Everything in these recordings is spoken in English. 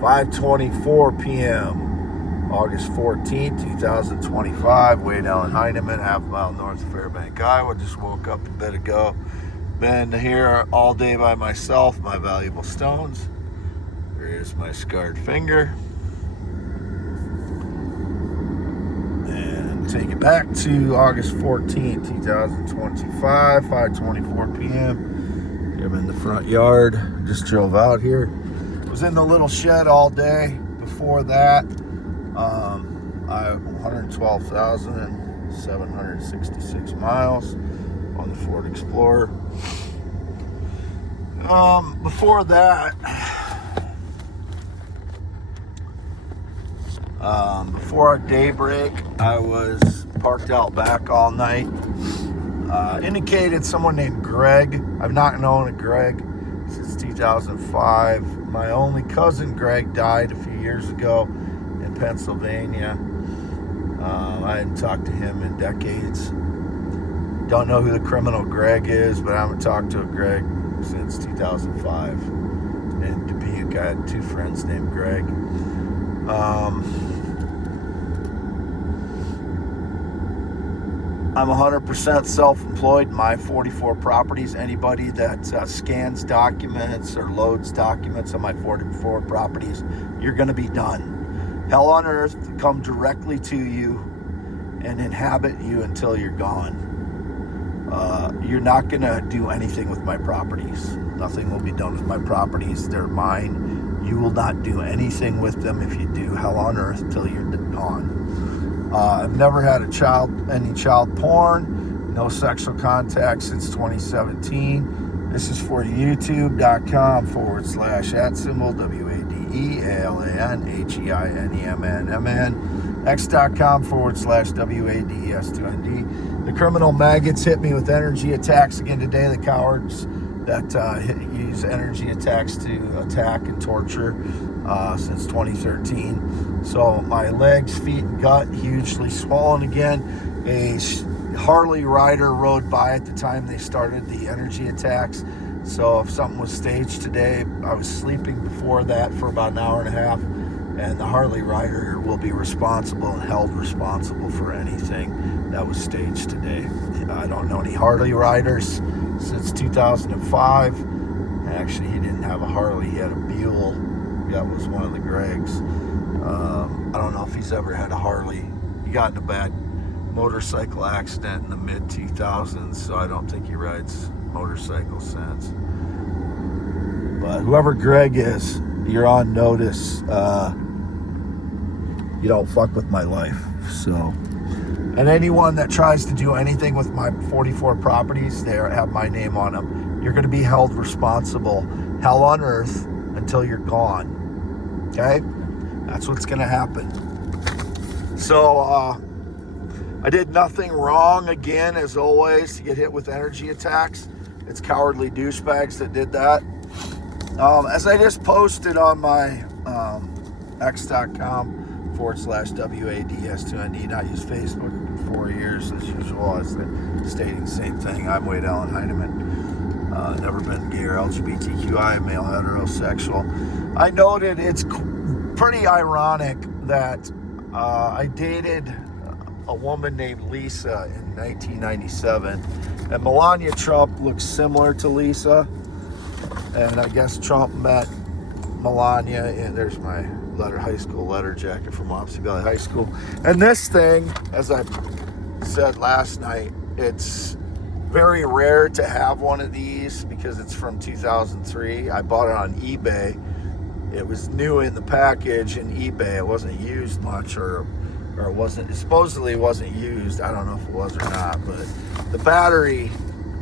5:24 p.m. August 14th, 2025. Wade Allen Heineman, half mile north of Fairbank, Iowa. Just woke up a bit ago. Been here all day by myself. My valuable stones. Here's my scarred finger. And take it back to August 14th, 2025, 5:24 p.m. I'm in the front yard. Just drove out here. Was in the little shed all day. Before that, I 112,766 miles on the Ford Explorer. Before that, before daybreak, I was parked out back all night. Indicated someone named Greg. I've not known a Greg since 2005. My only cousin Greg died a few years ago in Pennsylvania. I hadn't talked to him in decades. Don't know who the criminal Greg is, but I haven't talked to a Greg since 2005. In Dubuque, I had two friends named Greg. I'm 100% self-employed. My 44 properties. Anybody that scans documents or loads documents on my 44 properties, you're going to be done. Hell on earth to come directly to you and inhabit you until you're gone. You're not going to do anything with my properties. Nothing will be done with my properties. They're mine. You will not do anything with them. If you do, hell on earth till you're gone. I've never had any child porn, no sexual contact since 2017. This is for youtube.com/@symbol WADEALANHEINEMNMN, x.com/WADES2ND. The criminal maggots hit me with energy attacks again today. The cowards that use energy attacks to attack and torture since 2013. So my legs, feet, and gut hugely swollen again. A Harley rider rode by at the time they started the energy attacks. So if something was staged today, I was sleeping before that for about an hour and a half, and the Harley rider will be responsible and held responsible for anything that was staged today. I don't know any Harley riders since 2005. Actually, he didn't have a Harley, he had a Buell. That was one of the Gregs. I don't know if he's ever had a Harley. He got in a bad motorcycle accident in the mid-2000s, so I don't think he rides motorcycles since. But whoever Greg is, you're on notice. You don't fuck with my life. So, and anyone that tries to do anything with my 44 properties, they have my name on them. You're going to be held responsible, hell on earth, until you're gone. Okay? That's what's going to happen. So, I did nothing wrong again, as always, to get hit with energy attacks. It's cowardly douchebags that did that. As I just posted on my x.com/WADES2ND, not use Facebook for 4 years, as usual. I was stating the same thing. I'm Wade Allen Heineman. Never been gay or LGBTQI, male heterosexual. I noted it's pretty ironic that I dated a woman named Lisa in 1997, and Melania Trump looks similar to Lisa, and I guess Trump met Melania, and there's my high school letter jacket from Wapsie Valley High School. And this thing, as I said last night, it's very rare to have one of these because it's from 2003. I bought it on eBay. It was new in the package in eBay. It wasn't used much, or it wasn't, supposedly wasn't used. I don't know if it was or not, but the battery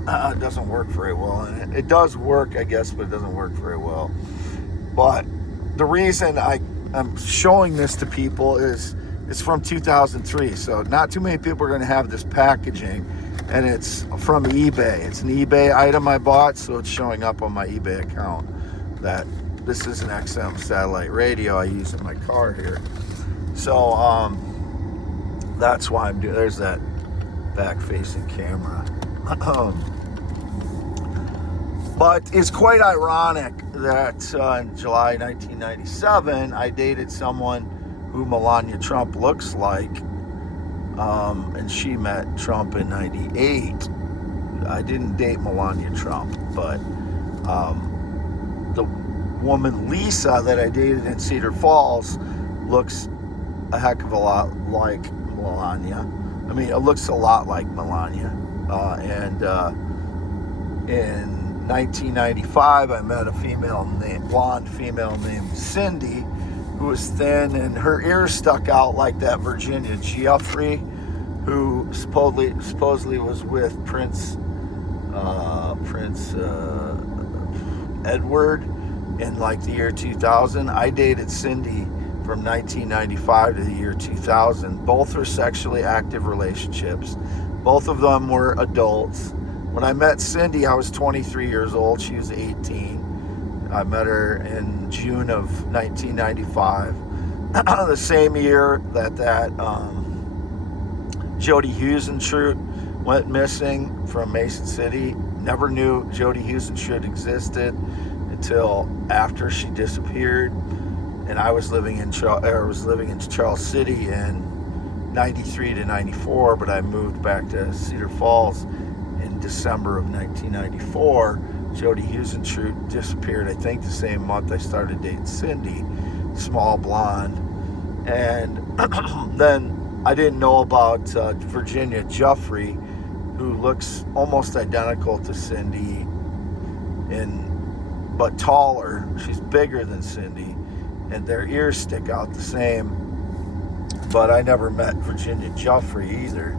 doesn't work very well. And it does work, I guess, but it doesn't work very well. But the reason I'm showing this to people is it's from 2003. So not too many people are going to have this packaging, and it's from eBay. It's an eBay item I bought, so it's showing up on my eBay account that this is an XM satellite radio I use in my car here. So that's why I'm doing. There's that back-facing camera. But it's quite ironic that in July 1997, I dated someone who Melania Trump looks like, and she met Trump in 98. I didn't date Melania Trump, but the woman Lisa that I dated in Cedar Falls looks a heck of a lot like Melania. I mean, it looks a lot like Melania. And in 1995, I met a blonde female named Cindy, who was thin and her ears stuck out like that Virginia Giuffre, who supposedly was with Prince Edward in like the year 2000. I dated Cindy from 1995 to the year 2000. Both were sexually active relationships. Both of them were adults. When I met Cindy, I was 23 years old. She was 18. I met her in June of 1995. The same year that Jody Husenschut went missing from Mason City. Never knew Jody Husenschut existed until after she disappeared. And I was living in Charles City in 93 to 94, but I moved back to Cedar Falls in December of 1994. Jody Husenschut disappeared, I think, the same month I started dating Cindy, small blonde. And then I didn't know about Virginia Giuffre, who looks almost identical to Cindy, but taller. She's bigger than Cindy, and their ears stick out the same. But I never met Virginia Giuffre either.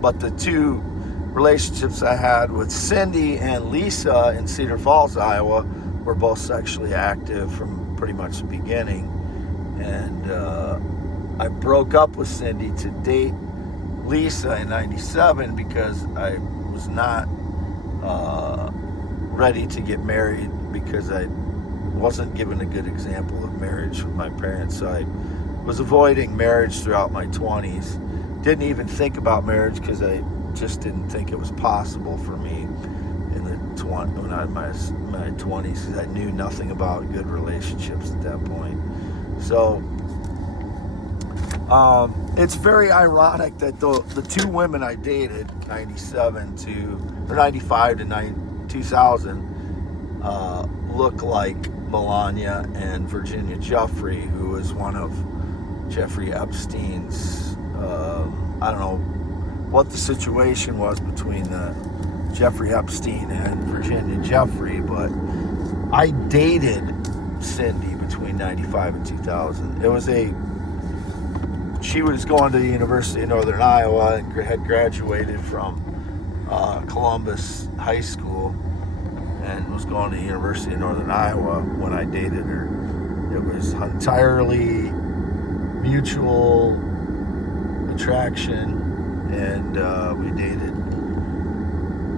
But the two relationships I had with Cindy and Lisa in Cedar Falls, Iowa, were both sexually active from pretty much the beginning. And I broke up with Cindy to date Lisa in 97 because I was not ready to get married, because I wasn't given a good example of marriage with my parents. So I was avoiding marriage throughout my 20s. Didn't even think about marriage because I just didn't think it was possible for me in when I was in my 20s, because I knew nothing about good relationships at that point. So it's very ironic that the two women I dated, 95 to 2000, look like Melania and Virginia Giuffre, who was one of Jeffrey Epstein's, I don't know what the situation was between Jeffrey Epstein and Virginia Giuffre, but I dated Cindy between 95 and 2000. She was going to the University of Northern Iowa and had graduated from Columbus High School and was going to the University of Northern Iowa when I dated her. It was entirely mutual attraction, and we dated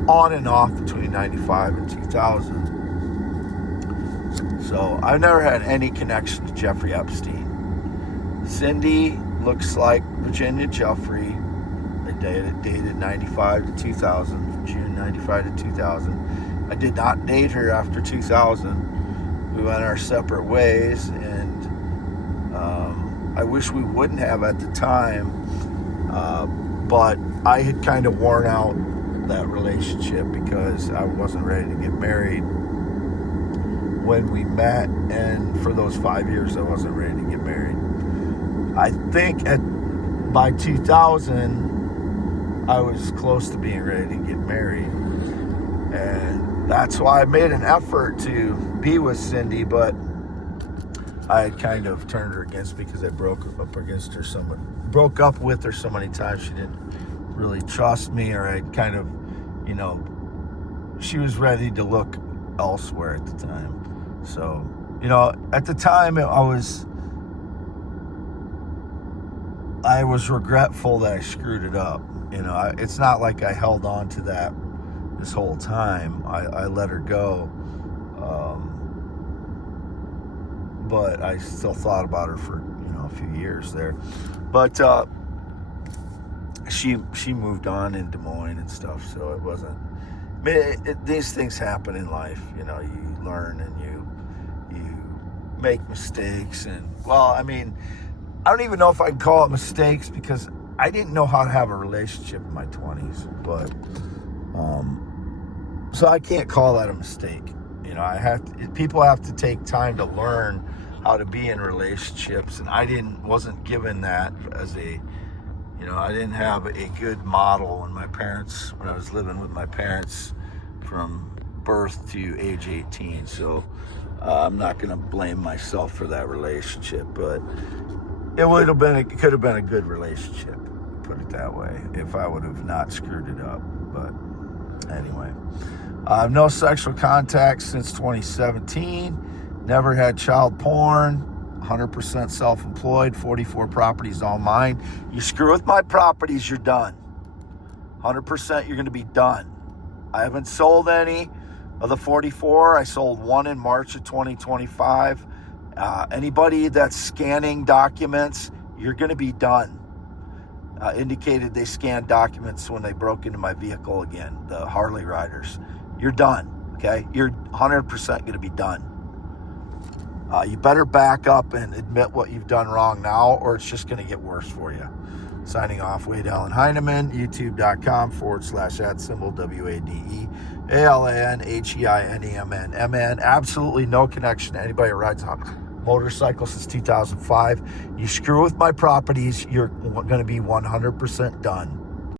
on and off between 95 and 2000. So I've never had any connection to Jeffrey Epstein. Cindy looks like Virginia Giuffre. I dated 95 to 2000, June 95 to 2000. I did not date her after 2000. We went our separate ways, and I wish we wouldn't have at the time, but I had kind of worn out that relationship because I wasn't ready to get married when we met, and for those 5 years I wasn't ready to get married. I think by 2000 I was close to being ready to get married, and that's why I made an effort to be with Cindy, but I had kind of turned her against because I broke up with her so many times. She didn't really trust me, or I kind of, she was ready to look elsewhere at the time. So, at the time I was regretful that I screwed it up. It's not like I held on to that this whole time. I let her go. But I still thought about her for, a few years there. But she moved on in Des Moines and stuff, so it I mean, these things happen in life. You know, you learn and you make mistakes. And, well, I mean, I don't even know if I can call it mistakes because I didn't know how to have a relationship in my 20s. But, so I can't call that a mistake. You know, people have to take time to learn how to be in relationships. And I wasn't given that as I didn't have a good model when I was living with my parents from birth to age 18. So I'm not going to blame myself for that relationship, but it could have been a good relationship, put it that way, if I would have not screwed it up. But anyway, no sexual contact since 2017. Never had child porn. 100% self-employed, 44 properties, all mine. You screw with my properties, you're done. 100% you're going to be done. I haven't sold any of the 44. I sold one in March of 2025. Anybody that's scanning documents, you're going to be done. Indicated they scanned documents when they broke into my vehicle again, the Harley riders. You're done, okay? You're 100% going to be done. You better back up and admit what you've done wrong now, or it's just going to get worse for you. Signing off, Wade Allen Heineman, youtube.com/@symbol WADEALANHEINEMN. Absolutely no connection to anybody who rides a motorcycle since 2005. You screw with my properties, you're going to be 100% done.